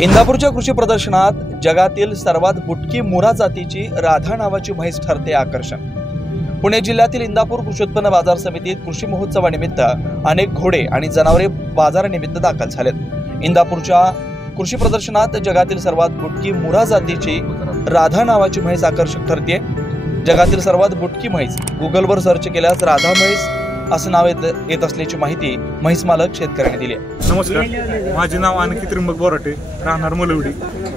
इंदापूरच्या कृषी प्रदर्शनात जगातील सर्वात बुटकी मुरा जातीची राधा नावाची म्हैस ठरते आकर्षण। पुणे जिल्ह्यातील इंदापूर कृषी उत्पन्न बाजार समितीत कृषी महोत्सवानिमित्त अनेक घोडे आणि जनावरे बाजारानिमित्त दाखल झालेत। इंदापूरच्या कृषी प्रदर्शनात जगातील सर्वात बुटकी मुरा जातीची राधा नावाची म्हैस आकर्षक ठरते। जगातील सर्वात बुटकी म्हैस गुगलवर सर्च केल्यास राधा म्हैस असं नाव येत असल्याची माहिती म्हैस मालक शेतकऱ्यांनी दिली। नमस्कार, माझे नाव आणखी त्रिंबक बोराटे, राहणार मलवडी,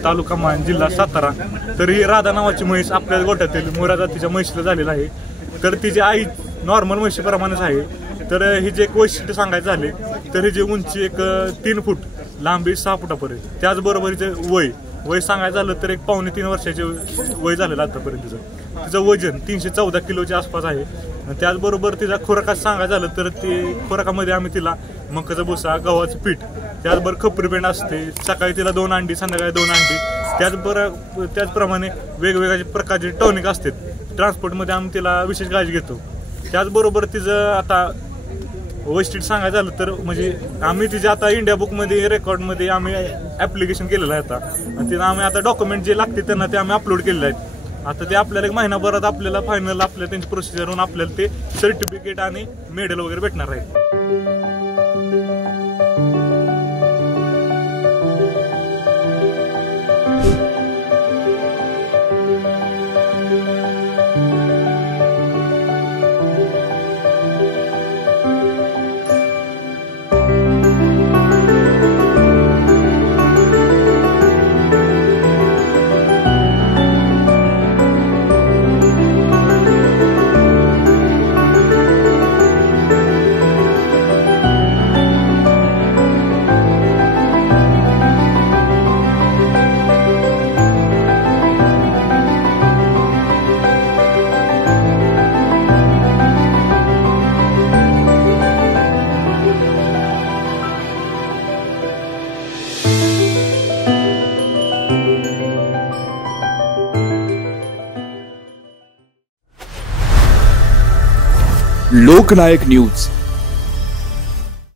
तालुका मान, जिल्हा सातारा। तर ही राधा नावाची म्हैस आपल्या गोठ्यातील मुरा जातीच्या म्हैशीला झालेला आहे। तर तिची आई नॉर्मल म्हशीप्रमाणेच आहे। तर ही जे एक वैशिष्ट्य सांगायचं झाले तर ही जी उंची एक 3 फूट, लांबी 6 फुटापर्यंत, त्याचबरोबर हिचं वय सांगायचं झालं तर एक 2.5-3 वर्षाचे वय झालेलं आतापर्यंत। तिचं वजन 314 किलोच्या आसपास आहे। त्याचबरोबर तिचा खुराकात सांगायचं झालं तर ती खुराकामध्ये आम्ही तिला मकाचा भुसा, गव्हाचं पीठ, त्याचबरोबर खपरी पेंड असते। सकाळी तिला 2 अंडी, संध्याकाळी 2 अंडी, त्याचप्रमाणे वेगवेगळ्या प्रकारचे टॉनिक असतात। ट्रान्सपोर्टमध्ये आम्ही तिला विशेष काळजी घेतो। त्याचबरोबर तिचं आता वैशिष्ट्य सांगायचं झालं तर म्हणजे आम्ही तिचे आता इंडिया बुकमध्ये रेकॉर्डमध्ये आम्ही ॲप्लिकेशन केलेलं आहे आता। तिला आम्ही आता डॉक्युमेंट जे लागते त्यांना ते आम्ही अपलोड केलेले आहेत। आता ते आपल्याला 1 महिनाभरात आपल्याला फायनल आपल्याला त्यांची प्रोसिजर होऊन आपल्याला ते सर्टिफिकेट आणि मेडल वगैरे भेटणार आहे। लोकनायक न्यूज।